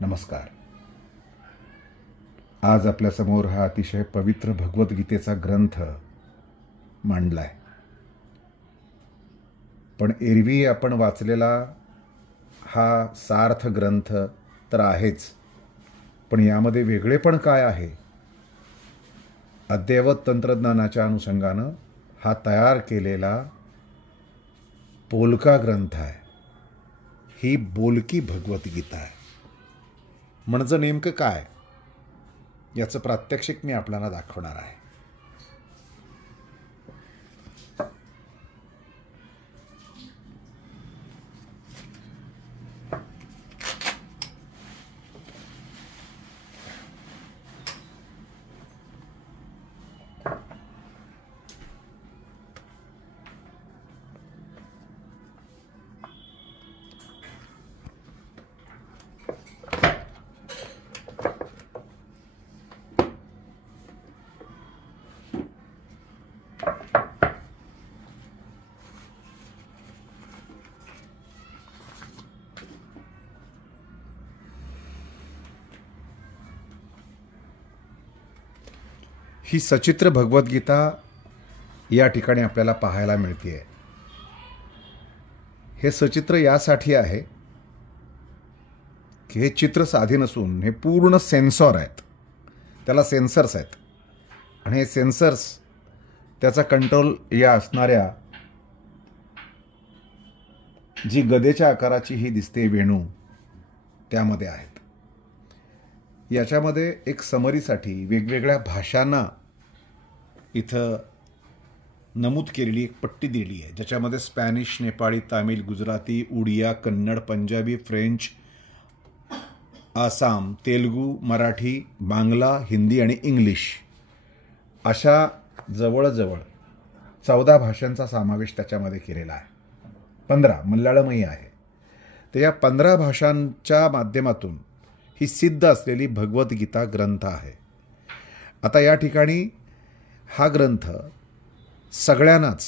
नमस्कार. आज आपल्यासमोर हा अतिशय पवित्र भगवद्गीतेचा ग्रंथ मांडलाय. पण एरवी आपण वाचलेला हा सार्थ ग्रंथ तर आहेच, पण यामध्ये वेगळेपण काय आहे? अद्ययावत तंत्रज्ञानाच्या अनुषंगानं हा तयार केलेला पोलका ग्रंथ आहे. ही बोलकी भगवद्गीता आहे. म्हणजे नेमकं काय याचं प्रात्यक्षिक मी आपल्याला दाखवणार आहे. ही सचित्र भगवद्गीता या ठिकाणी आपल्याला पाहायला मिळते. हे सचित्र यासाठी आहे की हे चित्र साधी नसून हे पूर्ण सेन्सॉर आहेत. त्याला सेन्सर्स आहेत आणि हे सेन्सर्स त्याचा कंट्रोल या असणाऱ्या जी गदेच्या आकाराची ही दिसते वेणू त्यामध्ये आहेत. याच्यामध्ये एक समरीसाठी वेगवेगळ्या भाषांना इथं नमूद केलेली एक पट्टी दिली आहे, ज्याच्यामध्ये स्पॅनिश, नेपाळी, तामिळ, गुजराती, उडिया, कन्नड, पंजाबी, फ्रेंच, आसाम, तेलुगू, मराठी, बांगला, हिंदी आणि इंग्लिश अशा जवळजवळ 14 भाषांचा समावेश त्याच्यामध्ये केलेला आहे. 15 मल्याळमही आहे. तर या 15 भाषांच्या माध्यमातून ही सिद्ध असलेली भगवद्गीता ग्रंथ आहे. आता या ठिकाणी हा ग्रंथ सगळ्यांनाच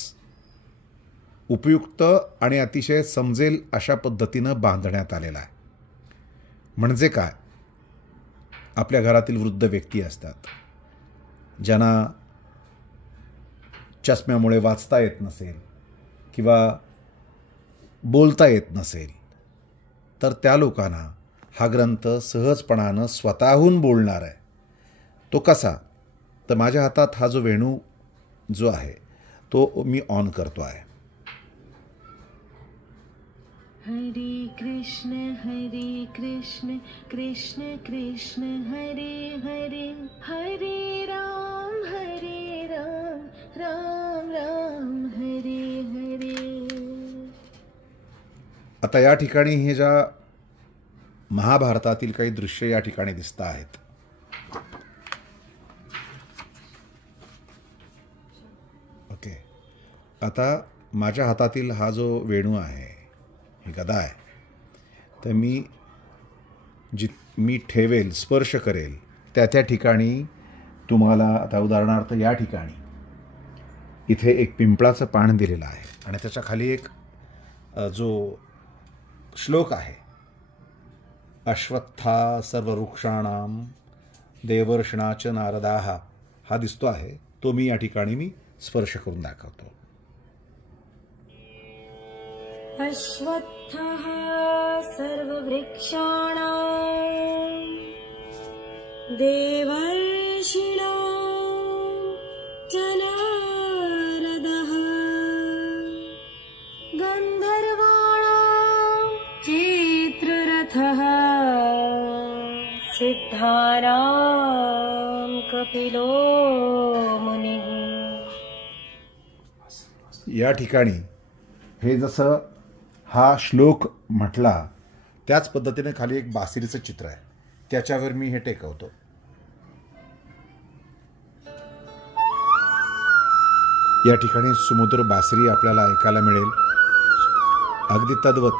उपयुक्त आणि अतिशय समजेल अशा पद्धतीनं बांधण्यात आलेला आहे. म्हणजे काय, आपल्या घरातील वृद्ध व्यक्ती असतात ज्यांना चष्म्यामुळे वाचता येत नसेल किंवा बोलता येत नसेल, तर त्या लोकांना हा ग्रंथ सहजपणानं स्वतःहून बोलणार आहे. तो कसा, तर माझ्या हातात हा जो वेणू जो आहे तो मी ऑन करतो आहे. हरे कृष्ण कृष्ण कृष्ण हरे हरे, हरे राम राम राम हरे हरे. आता या ठिकाणी हे ज्या महाभारतातील काही दृश्य या ठिकाणी दिसत आहेत. ओके, आता माझ्या हातातील हा जो वेणू आहे, ही गदा आहे, तर मी ठेवेल, स्पर्श करेल त्या ठिकाणी तुम्हाला, आता उदाहरणार्थ या ठिकाणी इथे एक पिंपळाचं पान दिलेलं आहे आणि त्याच्या खाली एक जो श्लोक आहे, अश्वत्था सर्ववृक्षाणाम देवर्षणाच नारदाः, हा दिसतो आहे. तो मी या ठिकाणी स्पर्श करून दाखवतो. अश्वत्थः सर्ववृक्षाणां देवर्षिणां च नारदः गन्धर्वाणां चित्ररथः सिद्धानां कपिलो मुनिः. या ठिकाणी हे जसं हा श्लोक म्हटला त्याच पद्धतीने खाली एक बासरीचं चित्र आहे, त्याच्यावर मी हे टेकवतो. या ठिकाणी सुमधुर बासरी आपल्याला ऐकायला मिळेल. अगदी तद्वत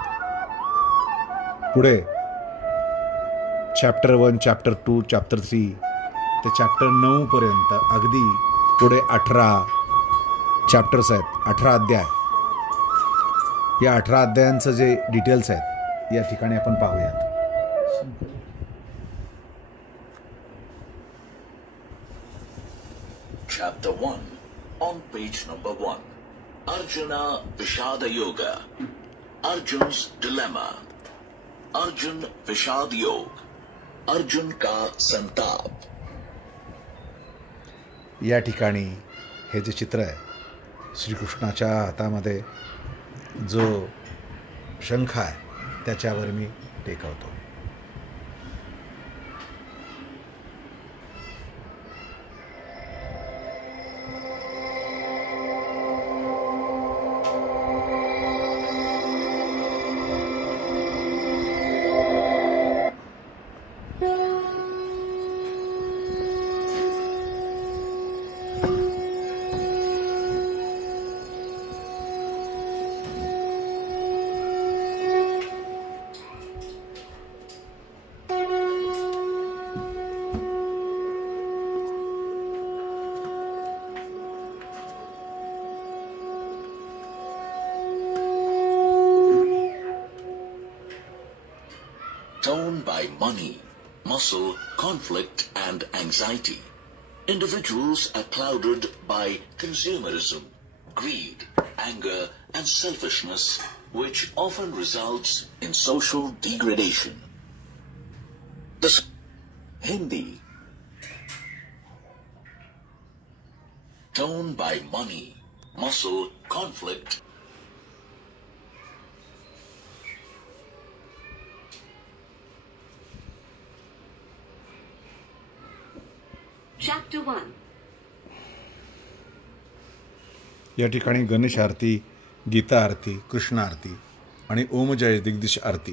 पुढे चॅप्टर 1, चॅप्टर 2, चॅप्टर 3 ते चॅप्टर 9 पर्यंत अगदी पुढे 18 चॅप्टर्स आहेत, 18 अध्याय. या 18 अध्यायांचं जे डिटेल्स आहेत या ठिकाणी आपण पाहूयात. Chapter 1 on page number 1. Arjuna Vishada Yoga. Arjun's Dilemma. Arjun Vishad Yog. Arjun का संताप. या ठिकाणी हे जे चित्र आहे, श्रीकृष्णाच्या हातामध्ये जो शंख आहे त्याच्यावर मी टेकवतो. Torn by money, muscle, conflict, and anxiety. Individuals are clouded by consumerism, greed, anger, and selfishness, which often results in social degradation. Hindi. Torn by money, muscle, conflict, Chapter 1. या ठिकाणी गणेश आरती, गीता आरती, कृष्ण आरती आणि ओम जय दिग्दिश आरती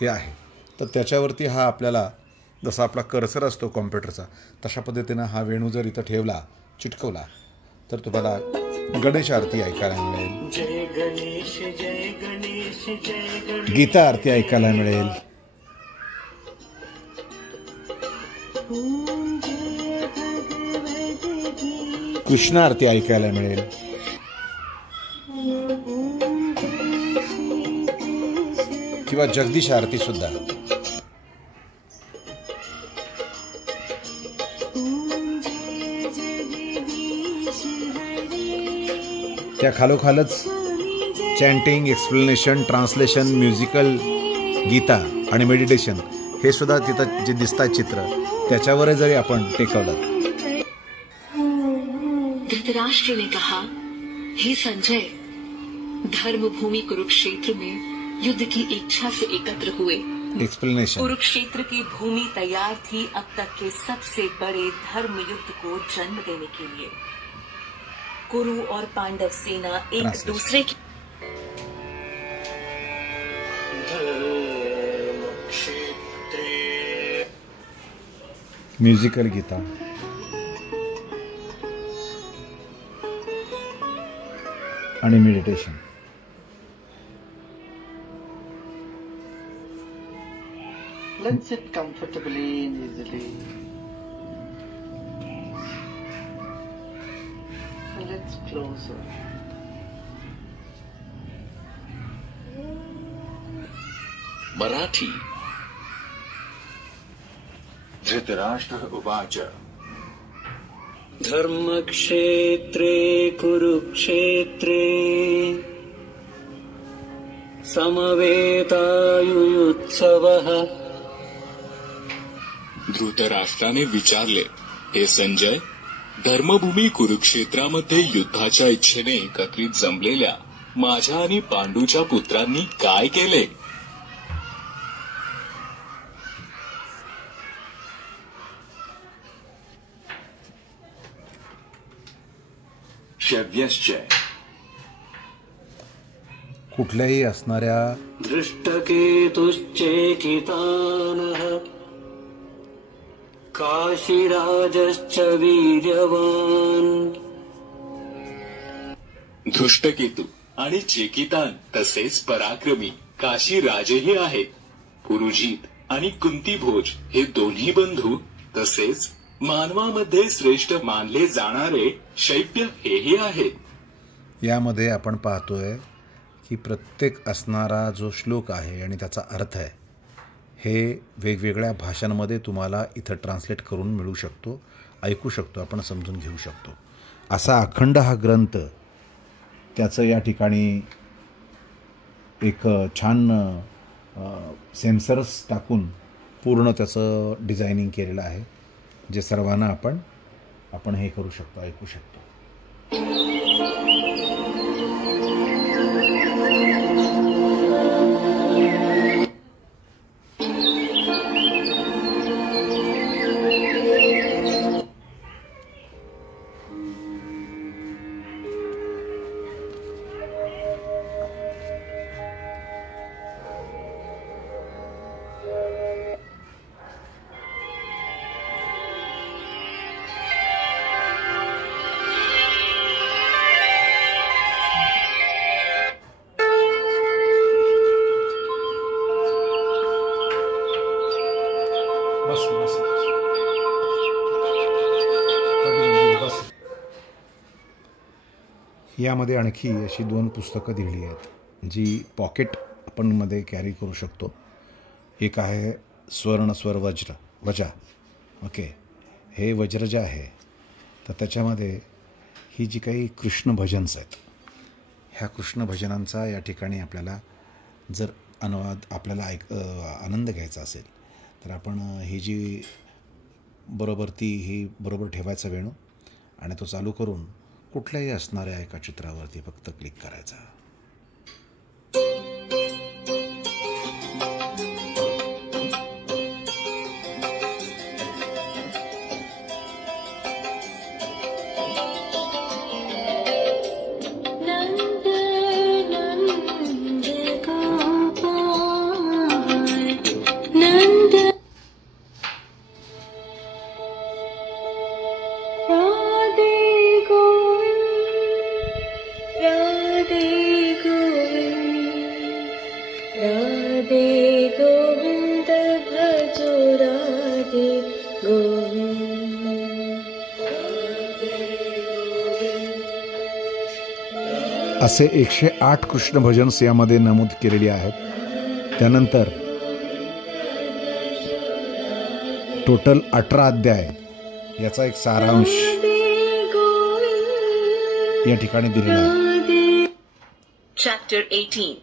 हे आहे. तर त्याच्यावरती हा आपल्याला जसा आपला कर्सर असतो कॉम्प्युटरचा तशा पद्धतीनं हा वेणू जर इथं ठेवला, चिटकवला तर तुम्हाला गणेश आरती ऐकायला मिळेल, जय गणेश जय गणेश जय गणेश. गीता आरती ऐकायला मिळेल, ॐ जय भगवद्गीता. कृष्ण आरती ऐकायला मिळेल, ॐ जय श्रीकृष्ण. किंवा जगदीश आरती सुद्धा. ॐ जय जगदीश हरे. त्या खालोखालच स्वामी जय chanting, explanation, translation, musical, Gita आणि मेडिटेशन हे सुद्धा तिथं जे दिसतात चित्र त्याच्यावर जरी आपण टेकवलं. धृतराष्ट्र ने कहा, हे संजय, धर्मभूमि कुरुक्षेत्र में युद्ध की इच्छा से एकत्र हुए. एक्सप्लेनेशन. कुरुक्षेत्र की भूमि तैयार थी अब तक के सबसे बड़े धर्म युद्ध को जन्म देने के लिए. कुरु और पांडव सेना एक Translation. दूसरे की म्युझिकल गीता, आणि meditation. Let's sit comfortably and easily. And let's closer. Marathi. Dhritarashtra उवाच धर्मक्षेत्रे कुरुक्षेत्रे समवेतायुयुत्सवः. धृतराष्ट्राने विचारले, हे संजय, धर्मभूमी कुरुक्षेत्रामध्ये युद्धाच्या इच्छेने एकत्रित जमलेल्या माझ्या आणि पांडूच्या पुत्रांनी काय केले? शव्यश्च कुठल्याही असणाऱ्या दृष्टकेतुश्चेकितानः काशीराजश्च वीर्यवान्. धृष्टकेतू आणि चेकितान तसेच पराक्रमी काशी राजेही आहेत. पुरुजित आणि कुंतीभोज हे दोन्ही बंधू तसेच मानवामध्ये श्रेष्ठ मानले जाणारे शैब्य हेही आहेत. यामध्ये आपण पाहतोय की प्रत्येक असणारा जो श्लोक आहे आणि त्याचा अर्थ आहे हे वेगवेगळ्या भाषांमध्ये तुम्हाला इथं ट्रान्सलेट करून मिळू शकतो, ऐकू शकतो, आपण समजून घेऊ शकतो. असा अखंड हा ग्रंथ, त्याचं या ठिकाणी एक छान सेन्सर्स टाकून पूर्ण त्याचं डिझायनिंग केलेलं आहे, जे सर्वांना आपण हे करू शकतो, ऐकू शकतो. यामध्ये आणखी अशी 2 पुस्तकं दिली आहेत, जी पॉकेट आपण मध्ये कॅरी करू शकतो. एक आहे स्वर्ण स्वर वजा. ओके, हे वज्र जे आहे तर त्याच्यामध्ये ही जी काही कृष्ण भजन्स आहेत, ह्या कृष्ण भजनांचा या ठिकाणी आपल्याला जर अनुवाद आपल्याला आनंद घ्यायचा असेल तर आपण ही जी बरोबर ही बरोबर ठेवायचा वेणू आणि तो चालू करून कुठल्याही असणाऱ्या एका चित्रावरती फक्त क्लिक करायचा. नंद नंद गोपाल नंद राधे गोविंद राधे गोविंद राधे गोविंद भजो राधे गोविंद. असे 108 कृष्ण भजन्स यामध्ये नमूद केलेली आहेत. त्यानंतर टोटल 18 अध्याय याचा एक सारांश या ठिकाणी दिलेला आहे. Chapter 18.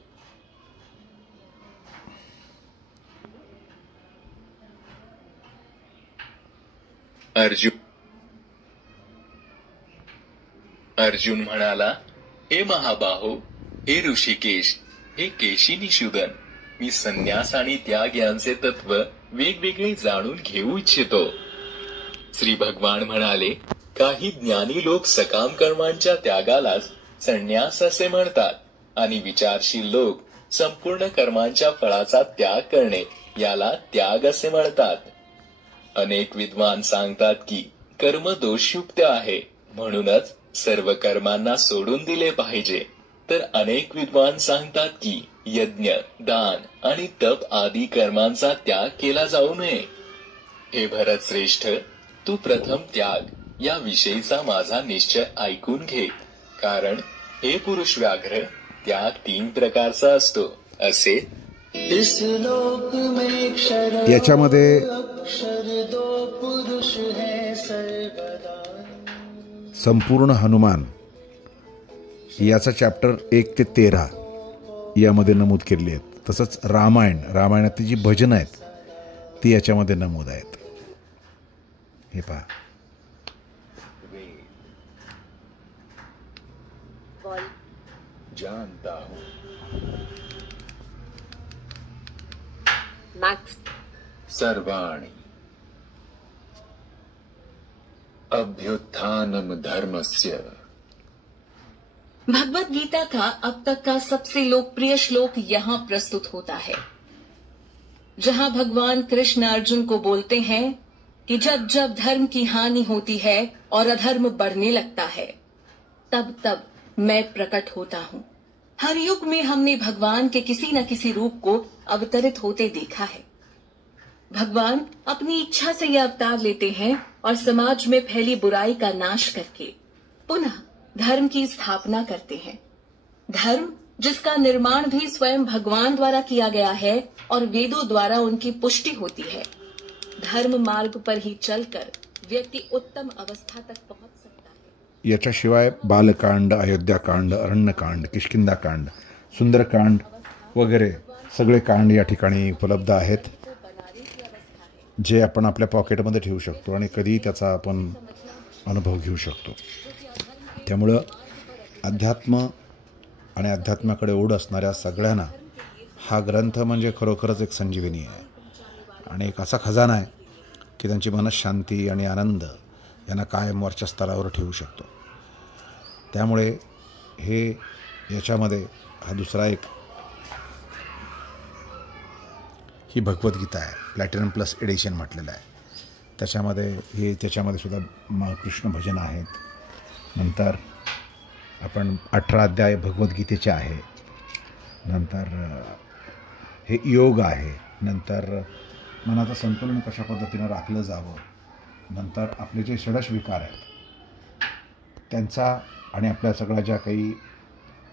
अर्जुन म्हणाला, हे महाबाहो, हे ऋषिकेश, हे केशिनिषूदन, मी संन्यास आणि त्याग यांचे तत्व वेगवेगळे जाणून घेऊ इच्छितो. श्री भगवान म्हणाले, काही ज्ञानी लोक सकाम कर्मांच्या त्यागालाच संन्यास असे म्हणतात आणि विचारशील लोक संपूर्ण कर्मांच्या फळाचा त्याग करणे याला त्याग असे म्हणतात. अनेक विद्वान सांगतात की कर्म दोषयुक्त आहे, म्हणूनच सर्व कर्मांना सोडून दिले पाहिजे. तर अनेक विद्वान सांगतात की यज्ञ, दान आणि तप आदी कर्मांचा त्याग केला जाऊ नये. हे भरत श्रेष्ठ, तू प्रथम त्याग या विषयीचा माझा निश्चय ऐकून घे. कारण हे पुरुष व्याघ्र, त्याग 3 प्रकारचा असतो. असे इस लोक में क्षर याच्यामध्ये अक्षर 2 पुरुष है सर्वदा. संपूर्ण हनुमान याचा चॅप्टर 1 ते 13 यामध्ये नमूद केलेली आहेत. तसंच रामायणातली जी भजनं आहेत ती याच्यामध्ये नमूद आहेत. हे पहा, जानता हूँ Max. सर्वाणि अभ्युत्थानम धर्मस्य. भगवत गीता का अब तक का सबसे लोकप्रिय श्लोक यहाँ प्रस्तुत होता है, जहाँ भगवान कृष्ण अर्जुन को बोलते हैं कि जब जब धर्म की हानि होती है और अधर्म बढ़ने लगता है, तब तब मैं प्रकट होता हूँ. हर युग में हमने भगवान के किसी न किसी रूप को अवतरित होते देखा है. भगवान अपनी इच्छा से यह अवतार लेते हैं और समाज में फैली बुराई का नाश करके पुनः धर्म की स्थापना करते हैं. धर्म जिसका निर्माण भी स्वयं भगवान द्वारा किया गया है और वेदों द्वारा उनकी पुष्टि होती है. धर्म मार्ग पर ही चलकर व्यक्ति उत्तम अवस्था तक पहुंच सकता है. याच्याशिवाय बालकांड, अयोध्याकांड, अरण्यकांड, किष्किंधाकांड, सुंदरकांड वगैरे सगळे कांड या ठिकाणी उपलब्ध आहेत, जे आपण आपल्या पॉकेटमध्ये ठेवू शकतो आणि कधीही त्याचा आपण अनुभव घेऊ शकतो. त्यामुळं अध्यात्म आणि अध्यात्माकडे ओढ असणाऱ्या सगळ्यांना हा ग्रंथ म्हणजे खरोखरच एक संजीवनी आहे आणि एक असा खजाना आहे की त्यांची मनःशांती आणि आनंद यांना कायम वरच्या स्तरावर ठेवू शकतो. त्यामुळे हे याच्यामध्ये हा दुसरा एक ही भगवद्गीता आहे, प्लॅटिनम प्लस एडिशन म्हटलेलं आहे. त्याच्यामध्ये सुद्धा कृष्ण भजन आहेत. नंतर आपण 18 अध्याय भगवद्गीतेचे आहे. नंतर हे योग आहे. नंतर मनाचं संतुलन कशा पद्धतीनं राखलं जावं. नंतर आपले जे षडश विकार आहेत त्यांचा आणि आपल्या सगळ्या ज्या काही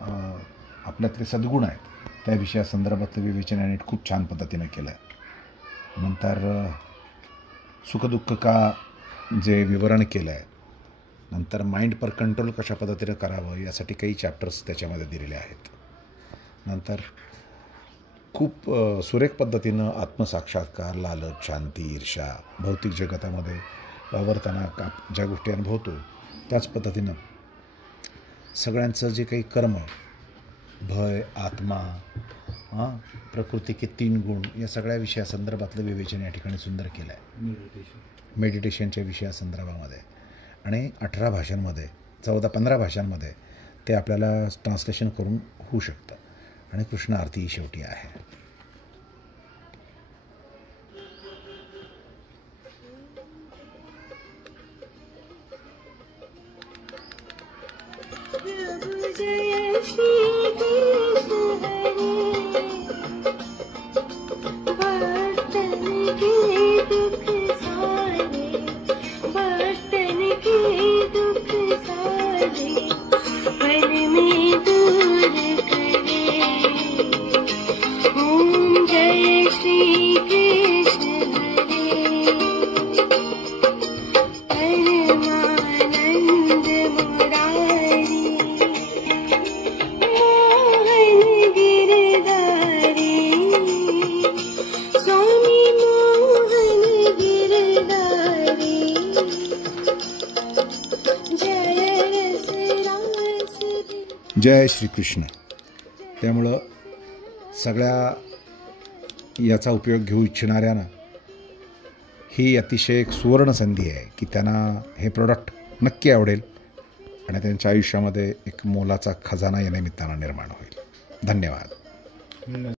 आपल्यातले सद्गुण आहेत त्या विषयासंदर्भातलं विवेचन यांनी खूप छान पद्धतीनं केलं आहे. नंतर सुखदुःख का जे विवरण केलं आहे. नंतर माइंड पर कंट्रोल कशा पद्धतीनं करावं यासाठी काही चॅप्टर्स त्याच्यामध्ये दिलेले आहेत. नंतर खूप सुरेख पद्धतीनं आत्मसाक्षात्कार, लालच, शांती, ईर्षा, भौतिक जगतामध्ये वावरताना ज्या गोष्टी अनुभवतो त्याच पद्धतीनं सगळ्यांचं जे काही कर्म, भय, आत्मा, प्रकृती के 3 गुण या सगळ्या विषयासंदर्भातलं विवेचन या ठिकाणी सुंदर केलं आहे. मेडिटेशनच्या विषयासंदर्भामध्ये आणि 18 भाषांमध्ये 15 भाषांमध्ये ते आपल्याला ट्रान्सलेशन करून होऊ शकतं. आणि कृष्ण आरती शेवटी आहे. जय श्री कृष्ण हरे, भक्तन के दुख सारे, भक्तन के दुख सारे मन में दूर करे. ओम जय श्री कृष्ण हरे, परमानंद मुरारी, मोहन गिरधारी, स्वामी मोहन गिरधारी, जय रस रास. जय श्रीकृष्ण. त्यामुळं सगळ्या याचा उपयोग घेऊ इच्छिणाऱ्यांना ही अतिशय एक सुवर्ण संधी आहे की त्यांना हे प्रोडक्ट नक्की आवडेल आणि त्यांच्या आयुष्यामध्ये एक मोलाचा खजाना या निमित्तानं निर्माण होईल. धन्यवाद.